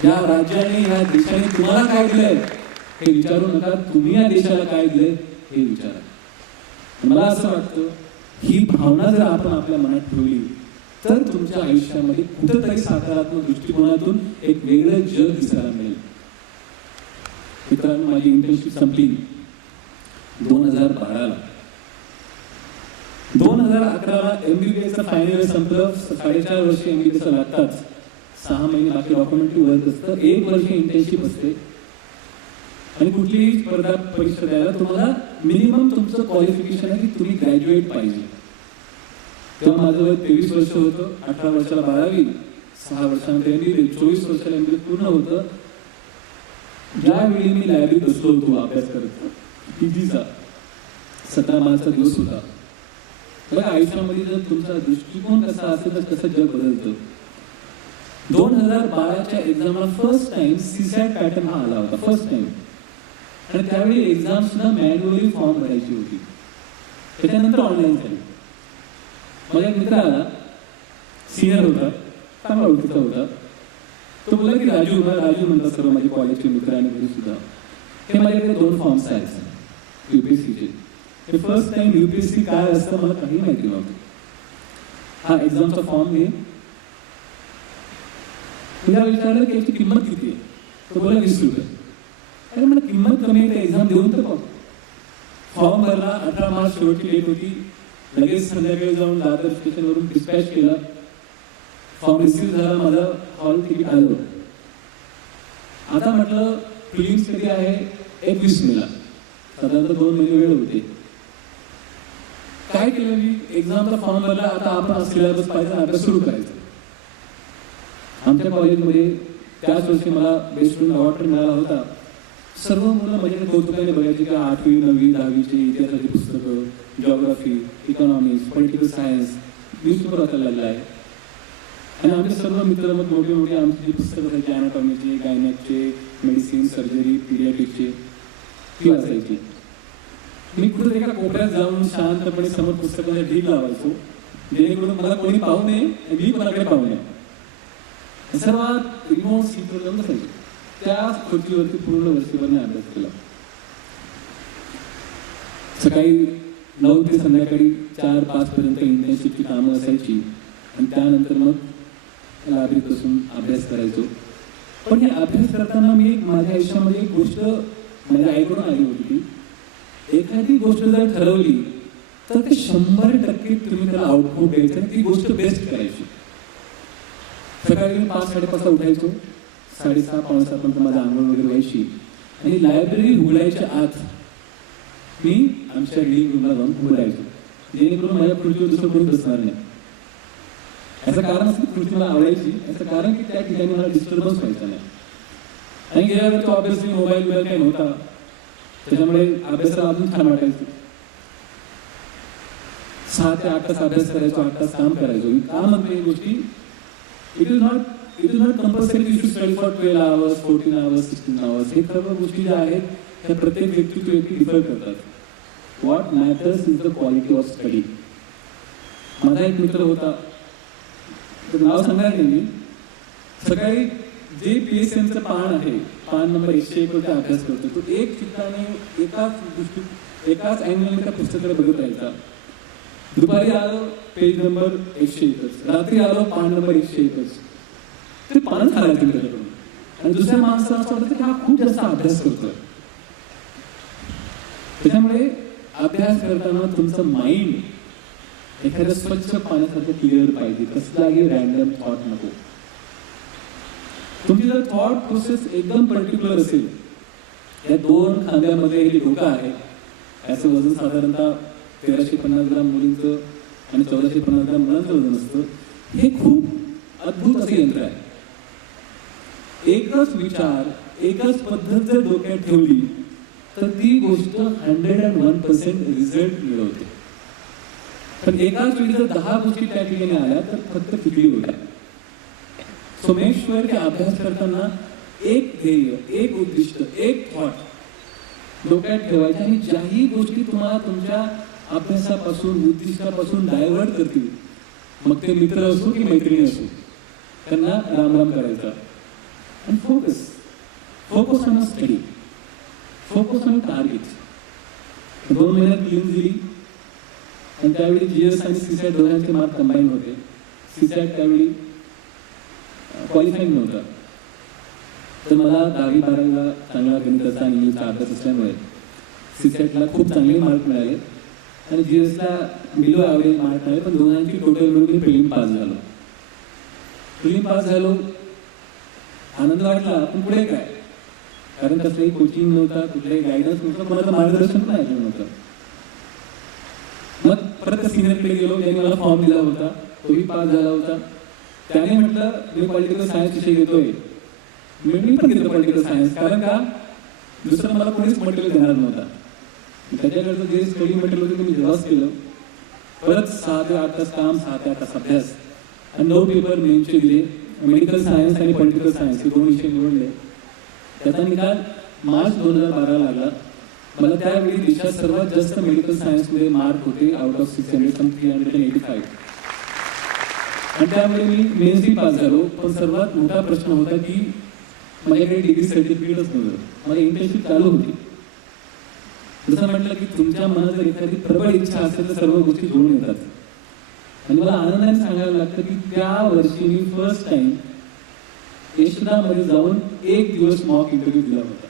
या राज्याने, या देशाने तुम्हाला काय दिलंय हे विचारू नका, तुम्ही या देशाला काय दिलंय हे विचारा. मला असं वाटतं ही भावना जर आपण आपल्या मनात ठेवली तर तुमच्या आयुष्यामध्ये कुठेतरी सकारात्मक दृष्टिकोनातून एक वेगळं जग दिसायला मिळेल. मित्रांनो, माझी इंटर्नशिप संपली 2012ला. 2011ला MBBS फायनल इयर संपलं. 4.5 वर्ष MBBS लागतात, 6 महिने बाकी डॉक्युमेंटरी वर्क असतं, 1 वर्ष इंटर्नशिप असते. आणि कुठलीही स्पर्धा परीक्षा द्यायला तुम्हाला मिनिमम तुमचं क्वालिफिकेशन आहे की तुम्ही ग्रॅज्युएट पाहिजे. तेव्हा माझं वय 23 वर्ष होतं, 18 वर्षाला 12वी, 6 वर्षांमध्ये MBBS, 24 वर्षाला MBBS पूर्ण होतं. ज्यावेळी मी लायब्ररीत बसलो होतो अभ्यास करत, PGचा 17 मार्चचा दिवस होता. बघा, आयुष्यामध्ये जर तुमचा दृष्टिकोन कसा असेल तर कसं जग बदलतं. 2012च्या एक्झामला फर्स्ट टाइम CSAT पॅटर्न हा आला होता, फर्स्ट टाइम. आणि त्यावेळी एक्झाम सुद्धा मॅन्युअली फॉर्म भरायची होती, त्याच्यानंतर ऑनलाईन झाली. माझा एक मित्र आला, सिनियर होता, चांगला ओळखीचा होता. तो बोलला की राजू, मला राजू म्हणतात सर्व माझे कॉलेजचे मित्र आणि घरी सुद्धा, हे माझ्याकडे 2 फॉर्म्स आहेत UPSCचे. हे फर्स्ट टाइम UPSC काय असतं मला काही माहिती नव्हतं. हा एक्झामचा फॉर्म घे. तुला विचारलं की याची किंमत किती आहे, तो बोला 20 रुपये. अरे मला किंमत कमी आहे, एक्झाम देऊन तर बघ. फॉर्म भरला, 18 मार्च शेवटची डेट होती. लगेच संध्याकाळी जाऊन दादर स्टेशनवरून डिस्पॅच केला. फॉर्म रिसीव्ह झाला, माझं हॉल तिकीट आलं. आता म्हटलं प्रिलिम्स कधी आहे, 21 मेला, साधारणतः 2 महिने वेळ होते. काय केलं मी, एक्झामचा फॉर्म भरला. आता आपण सिलेबस पाहिजे, अभ्यास सुरू करायचा. आमच्या कॉलेजमध्ये त्याच वर्षी मला बेस्ट स्टुडंट अवॉर्ड मिळाला होता. सर्व मुलं माझ्याकडे कौतुकाने बघायची की 8वी 9वी 10वीची इतिहासाची पुस्तकं, geography, economics, political science newspaper वाचायला लागला आहे. आणि आमचे सर्व मित्र मग मोठी मोठी आमची जी पुस्तकं असायची, अॅनाटॉमीचे, गायनॅकचे, मेडिसिन, सर्जरी, पीडियाट्रिकचे, ती वाचायची. मी कुठे एका कोपऱ्यात जाऊन शांतपणे समोर पुस्तकांचा ढीग लावायचो, जेणेकरून मला कोणी पाहू नये आणि मी कोणाकडे पाहू नये. सर्वात रिमोट सीटवर जाऊन बसायचे. त्याच खुर्चीवरती पूर्ण वर्षभर मी अभ्यास केला. सकाळी 9 ते संध्याकाळी 4-5 पर्यंत इंटर्नशिपची कामं असायची आणि त्यानंतर मग लायब्ररीत बसून अभ्यास करायचो. पण हे अभ्यास करताना मी माझ्या आयुष्यामध्ये एक गोष्ट माझ्या आईकडून आली होती की एखादी गोष्ट जर ठरवली तर ते 100% तुम्ही त्याला आउटपुट द्यायचं आणि ती गोष्ट बेस्ट करायची. सकाळी मी 5-5:30 उठायचो, 6:30-6:45 पर्यंत माझं आंघोळ वगैरे व्हायची आणि लायब्ररी उघडायच्या आत मी आमच्या रिडिंग रूमला जाऊन उघडायचो, जेणेकरून माझ्या खुर्चीवर दुसरं कोणी बसणार नाही. याचं कारण असं खुर्ची मला आवडायची, याचं कारण की त्या ठिकाणी मला डिस्टर्बन्स व्हायचा नाही. आणि गेल्यावर तो ऑब्विसली मोबाईल काही नव्हता, त्याच्यामुळे अभ्यासाला अजून छान वाटायचं. 6 ते 8 तास अभ्यास करायचो, 8 तास काम करायचो. काम म्हणजे गोष्टी it is not compulsory you should study for 12 hours, 14 hours, 16 hours. हे सर्व गोष्टी ज्या आहेत त्या प्रत्येक व्यक्ती टू व्यक्ती डिफर करतात. What matters is the quality of study. माझा एक मित्र होता, नाव सांगणार नाही मी. सकाळी जे PSMचं पान आहे, पान नंबर 101 वरती अभ्यास करतो, तो एक चित्राने एकाच एकाच अँगलने त्या पुस्तकाला बघत राहायचा. दुपारी आलो पेज नंबर 101, रात्री आलो पान नंबर 101. ते पान चालायचं त्याच्याकडून. आणि दुसऱ्या माणसाला असं वाटतं की हा खूप जास्त अभ्यास करतोय. त्याच्यामुळे अभ्यास करताना तुमचं माइंड एखाद्या स्वच्छ पाण्यासारखं क्लिअर पाहिजे. कसलाही रॅन्डम थॉट नको. तुमची जर थॉट प्रोसेस एकदम पर्टिक्युलर असेल, या 2 खांद्यामध्ये हे डोकं आहे, याचं वजन साधारणतः 1350 ग्राम मुलींचं आणि 1450 ग्राम मुलांचं वजन असतं. हे खूप अद्भुत असं यंत्र आहे. एकच विचार, एकच पद्धत जर डोक्यात ठेवली तर ती गोष्ट 101% रिझल्ट मिळवते. पण एकाच वेळी जर 10 गोष्टी त्या ठिकाणी आल्या तर फक्त किती होत्या. सो मेक शुअर की अभ्यास करताना एक ध्येय, एक उद्दिष्ट, एक थॉट डोक्यात ठेवायचे. आणि ज्याही गोष्टी तुम्हाला तुमच्या अभ्यासापासून, उद्दिष्टापासून डायव्हर्ट करतील, मग ते मित्र असो की मैत्रिणी असो, त्यांना राम राम करायचा. आणि focus on study, focus on target. 2 महिन्यात क्लीन दिली. आणि त्यावेळी GS आणि CSAT दोघांचे मार्क कंबाईन होते. CSAT त्यावेळी क्वालिफाईंग नव्हता. तर मला 10वी 12वीला चांगला गणिताचा आणि इंग्लिशचा अभ्यास असल्यामुळे CSATला खूप चांगले मार्क मिळाले आणि GSला बिलो ॲव्हरेज मार्क मिळाले. पण दोघांची टोटल मिळून मी प्रिलिम पास झालो. आनंद वाटला. पण पुढे काय, कारण कसलंही कोचिंग नव्हता, कुठलंही गायडन्स नव्हतं, कोणाचं मार्गदर्शन पण ऐकलं नव्हतं. मग परत सिनियरकडे गेलो, ज्यांनी मला फॉर्म दिला होता, तोही पास झाला होता. त्याने म्हटलं मी पॉलिटिकल सायन्स विषय घेतोय. मी पण घेतलं पॉलिटिकल सायन्स. कारण का, दुसरं मला कोणीच मटेरियल देणार नव्हता. त्याच्याकडचं जे स्टडी मटेरियल होतं ते मी जेव्हाच केलं. परत 6 ते 8 तास काम, 6 ते 8 तास अभ्यास आणि 9 पेपर मेन्सचे दिले. मेडिकल सायन्स आणि पॉलिटिकल सायन्स हे 2 विषय निवडले. त्याचा निकाल मार्च 2012 लागला. मला त्यावेळी देशात सर्वात जास्त मेडिकल सायन्समध्ये मार्क होते, आउट ऑफ 600 सम 385. आणि त्यामुळे मी मेन्सही पास झालो. पण सर्वात मोठा प्रश्न होता की माझ्याकडे डिग्री सर्टिफिकेटच नव्हतं. माझी इंटर्नशिप चालू होती. जसं म्हटलं की तुमच्या मनात जर एखादी प्रबळ इच्छा असेल तर सर्व गोष्टी जोडून येतात. आणि मला आनंदाने सांगायला लागतं की त्या वर्षी मी फर्स्ट टाइम यशोदामध्ये जाऊन 1 दिवस मॉक इंटरव्ह्यू दिला होता.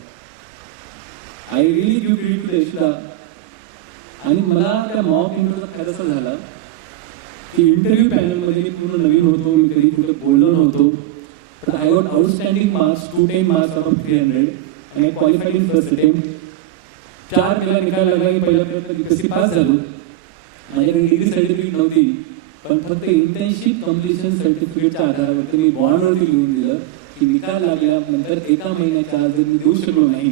I really give credit to Yashoda. आणि मला त्या मॉक इंटरव्ह्यूचा फायदा असा झाला की इंटरव्ह्यू पॅनलमध्ये मी पूर्ण नवीन होतो, मी कधी कुठे बोललो नव्हतो. तर I got outstanding marks, 210 marks out of 300 आणि क्वालिफाईड इन फर्स्ट अटेम्प्ट. 4 वेळा निकाल लागला की पहिल्या प्रयत्न कशी पास झालो. माझ्याकडे डिग्री सर्टिफिकेट नव्हती, पण फक्त इंटर्नशिप कम्प्लिशन सर्टिफिकेटच्या आधारावरती मी बॉन्डवरती लिहून दिलं की निकाल लागल्यानंतर 1 महिन्याच्या आत जर मी देऊ शकलो नाही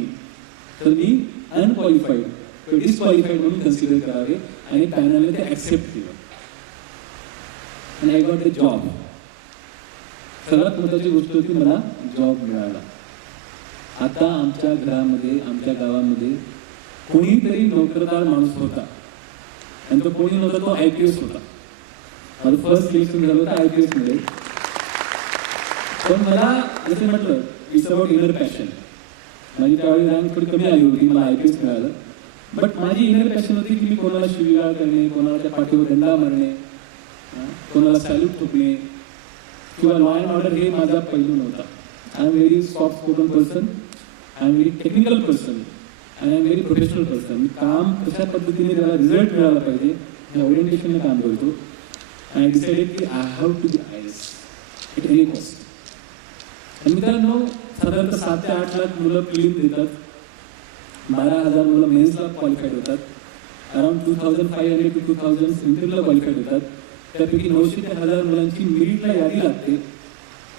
तर मी अनक्वालिफाईड किंवा डिस्क्वालिफाईड म्हणून कन्सिडर करावे. आणि पॅनलने ते ॲक्सेप्ट केलं. आणि आय गॉट अ जॉब. सर्वात महत्त्वाची गोष्ट होती, मला जॉब मिळाला. आता आमच्या घरामध्ये, आमच्या गावामध्ये कोणीतरी नोकरदार माणूस होता आणि तो कोणी नव्हता, तो IPS होता. माझं फर्स्ट सिलेक्शन झालं होतं IPS मध्ये. पण मला जसं म्हटलं इट्स अबाउट इनर पॅशन. माझी त्यावेळी रँक थोडी कमी आली होती, मला IPS मिळालं. बट माझी इनर पॅशन होती की मी कोणाला शिवीगाळ करणे, कोणाला त्या पाठीवर दंडा मारणे, कोणाला सॅल्यूट ठोकणे किंवा लॉ अँड ऑर्डर हे माझा पैलू नव्हता. I am very soft spoken person, I am very technical person आणि I am very professional person. मी काम कशा पद्धतीने त्याला रिझल्ट मिळाला पाहिजे या ओरिएंटेशनने काम करतो. आणि डिसाइडेड की I have to be IAS at any cost. आणि मित्रांनो, साधारणतः 7 ते 8 लाख मुलं प्रिलिम देतात. 12,000 मुलं मेन्सला क्वालिफाईड होतात. अराउंड 2,500 to 2,000 इंटरव्ह्यूला क्वालिफाईड होतात. त्यापैकी 900 ते 1,000 मुलांची मेरिटला यादी लागते.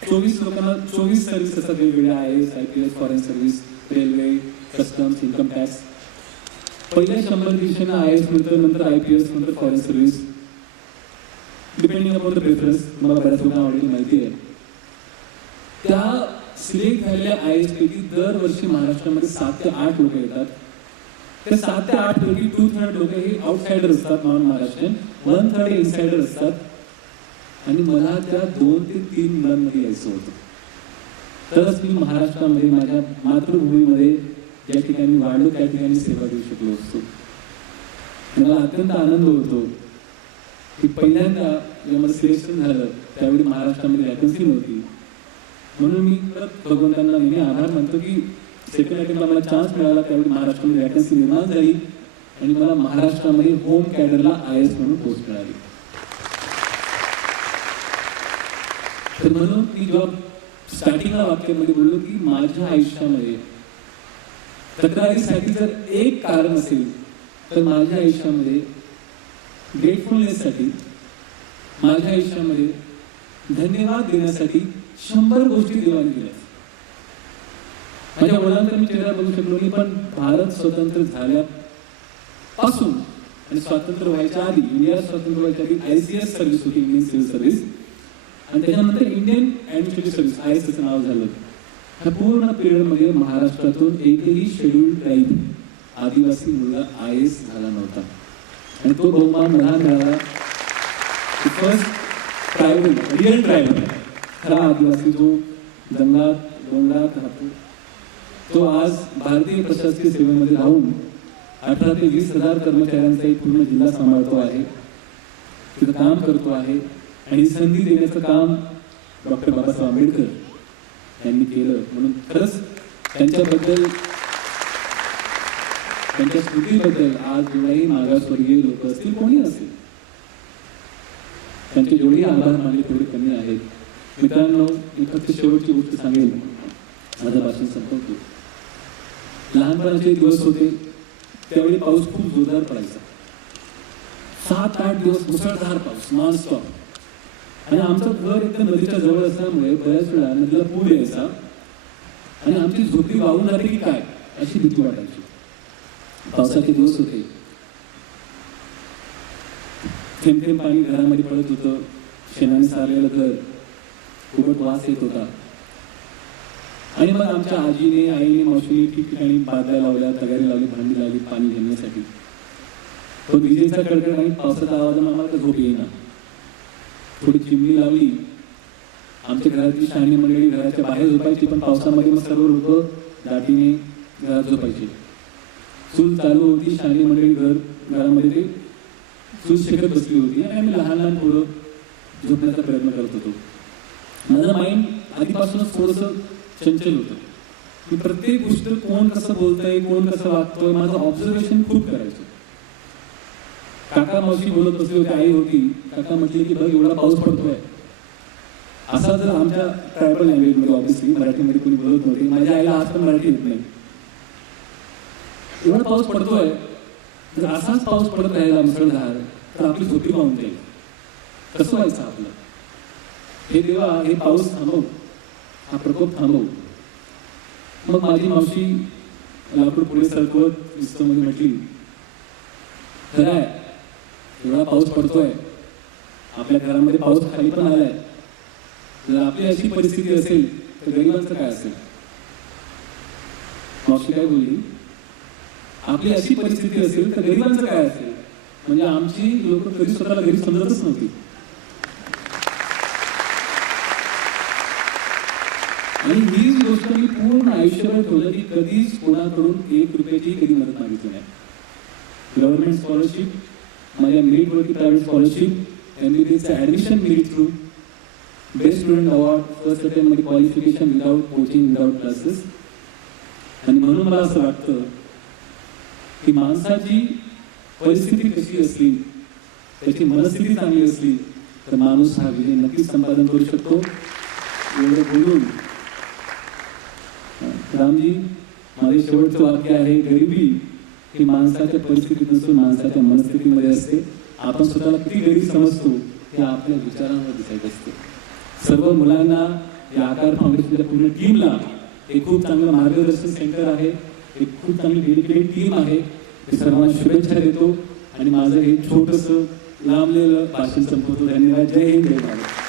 24 सर्व्हिस असतात वेगवेगळ्या, IAS, IPS, foreign service, railway, customs, income tax. पहिल्या 100 दिवसांना IAS मिळतं, नंतर IPS, नंतर foreign service, depending upon the preference. मला बऱ्याच लोकांना ऑलरेडी माहिती आहे. त्या सिलेक्ट झालेल्या IAS पैकी दरवर्षी महाराष्ट्रामध्ये 7 ते 8 लोक येतात. त्या 7 ते 8 पैकी 2/3 लोक हे आउटसाइडर असतात, नॉन महाराष्ट्रीयन. 1/3 हे इनसाइडर असतात. आणि मला त्या 2 ते 3 मुलांमध्ये यायचं होतं. तरच मी महाराष्ट्रामध्ये, माझ्या मातृभूमीमध्ये ज्या ठिकाणी वाढलो त्या ठिकाणी सेवा देऊ शकलो असतो. मला अत्यंत आनंद होतो की पहिल्यांदा जेव्हा मला सिलेक्शन झालं त्यावेळी महाराष्ट्रामध्ये वॅकन्सी नव्हती, म्हणून मी परत भगवंतांना नेहमी आभार मानतो की सेकंड अटेम्प्टला मला चान्स मिळाला, त्यावेळी महाराष्ट्रामध्ये वॅकन्सी निर्माण झाली आणि मला महाराष्ट्रामध्ये होम कॅडरला IAS म्हणून पोस्ट मिळाली. तर म्हणून मी जेव्हा स्टार्टिंगला वाक्यामध्ये बोललो की माझ्या आयुष्यामध्ये तक्रारीसाठी जर एक कारण असेल तर माझ्या आयुष्यामध्ये ग्रेटफुलनेससाठी, माझ्या आयुष्यामध्ये धन्यवाद देण्यासाठी 100 गोष्टी देवाने दिल्या. माझ्या मुलांचा मी चेहरा बघू शकलो नाही, पण भारत स्वतंत्र झाल्यापासून आणि स्वातंत्र्य व्हायच्या आधी, इंडिया स्वातंत्र्य व्हायच्या आधी ICS सर्व्हिस होती, इंडियन सिव्हिल सर्व्हिस, आणि त्याच्यानंतर इंडियन ऍडमिनिस्ट्रेटिव्ह सर्व्हिस IAS नाव झालं. ह्या पूर्ण पिरियडमध्ये महाराष्ट्रातून एकही शेड्यूल्ड ट्राईब आदिवासी मुलगा IAS झाला नव्हता आणि तो बहुमान मला मिळाला. फर्स्ट ट्रायबल, रिअल ट्रायबल, खरा आदिवासी जो जंगलात डोंगरात राहतो, तो आज भारतीय प्रशासकीय सेवेमध्ये राहून 18 ते 20 हजार कर्मचाऱ्यांचा एक पूर्ण जिल्हा सांभाळतो आहे, तिथं काम करतो आहे. आणि संधी देण्याचं काम डॉक्टर बाबासाहेब आंबेडकर यांनी केलं. म्हणून खरंच त्यांच्याबद्दल, त्यांच्या स्मृतीबद्दल आज जेवढेही मागासवर्गीय लोक असतील, कोणी असेल, त्यांचे जेवढेही आभार मानले तेवढे कमी आहेत. मित्रांनो, मी फक्त शेवटची गोष्ट सांगेन, माझं भाषण संपवतो. लहानपणाचे दिवस होते त्यावेळी पाऊस खूप जोरदार पडायचा, 7-8 दिवस मुसळधार पाऊस नॉनस्टॉप. आणि आमचं घर एकदम नदीच्या जवळ असल्यामुळे बऱ्याच वेळा नदीला पूर यायचा आणि आमची झोपडी वाहून जाते की काय अशी भीती वाटायची. पावसाचे दिवस होते, थेंब थेंब पाणी घरामध्ये पडत होतं, शेणाने सारलेलं घर, खूपच वास येत होता. आणि मग आमच्या आजीने, आईने, मावशीने ठिकठिकाणी बादल्या लावल्या, तगारी लावली, भांडी लावली पाणी घेण्यासाठी. पण विजेचा कडकड आणि पावसाचा आवाज आम्हाला झोप येईना. थोडी चिमणी लावली, आमच्या घरातली शहाणी मंडळी घराच्या बाहेर झोपायची, पण पावसामध्ये मग सर्व लोक दाटीने घरात झोपायचे. चूल चालू होती, शहाणी मंडळी घरामध्ये ते चूल शेकत बसली होती आणि आम्ही लहान लहान पोरं झोपण्याचा प्रयत्न करत होतो. माझं माइंड आधीपासूनच थोडंसं चंचल होतं. मी प्रत्येक गोष्ट कोण कसं बोलतंय, कोण कसं वागतोय, माझं ऑब्झर्वेशन खूप करायचं. काका मावशी बोलत बसली होती, आई होती, काका म्हटले की बघ एवढा पाऊस पडतोय. असा जर आमच्या ट्रायबल लँग्वेजमध्ये, ऑब्व्हियसली मराठीमध्ये कोणी बोलत नव्हते, माझ्या आईला आज पण मराठी येत नाही. एवढा पाऊस पडतोय, जर असाच पाऊस पडत राहिला मुसळधार तर आपली झोपडी वाहून जाईल, कसं व्हायचं आपलं. हे देवा, हे पाऊस थांबव, हा प्रकोप थांबव. मग माझी मावशी लाकूड पुढे सरकवत विस्तमध्ये म्हटली, खरं आहे, एवढा पाऊस पडतोय, आपल्या घरामध्ये पाऊस खाली पण आलाय, जर आपली अशी परिस्थिती असेल तर गरिबांचं काय असेल. मावशी काय बोलली, आपली अशी परिस्थिती असेल तर गरिबांचं काय असेल. म्हणजे आमची लोक कधी स्वतःला गरीब समजतच नव्हती. आणि हीच गोष्ट मी पूर्ण आयुष्यभर ठेवलं की कधीच कोणाकडून 1 रुपयाची कधी मदत मागितली नाही. गव्हर्नमेंट स्कॉलरशिप, माझ्या मेरिटवरती प्रायव्हेट स्कॉलरशिप, MBBSचं admission merit through, best student award, first अटेम्प्टमध्ये qualification without coaching, without classes. आणि म्हणून मला असं वाटतं की माणसाची परिस्थिती कशी असली, त्याची मनस्थिती चांगली असली तर माणूस हा विजय नक्कीच संपादन करू शकतो. एवढं बोलून रामजी, माझे शेवटचं वाक्य आहे, गरिबी ही माणसाच्या परिस्थितीत नसून माणसाच्या मनस्थितीमध्ये असते. आपण स्वतःला किती गरीब समजतो हे आपल्या विचारांवर दिसायचं असते. सर्व मुलांना, या आकार फाउंडेशनच्या पूर्ण टीमला एक खूप चांगलं मार्गदर्शन सेंटर आहे, एक खूप चांगली डेडिकेटेड टीम आहे. मी सर्वांना शुभेच्छा देतो आणि माझं हे छोटंसं लांबलेलं भाषण संपवतो. धन्यवाद. जय हिंद, जय भारत.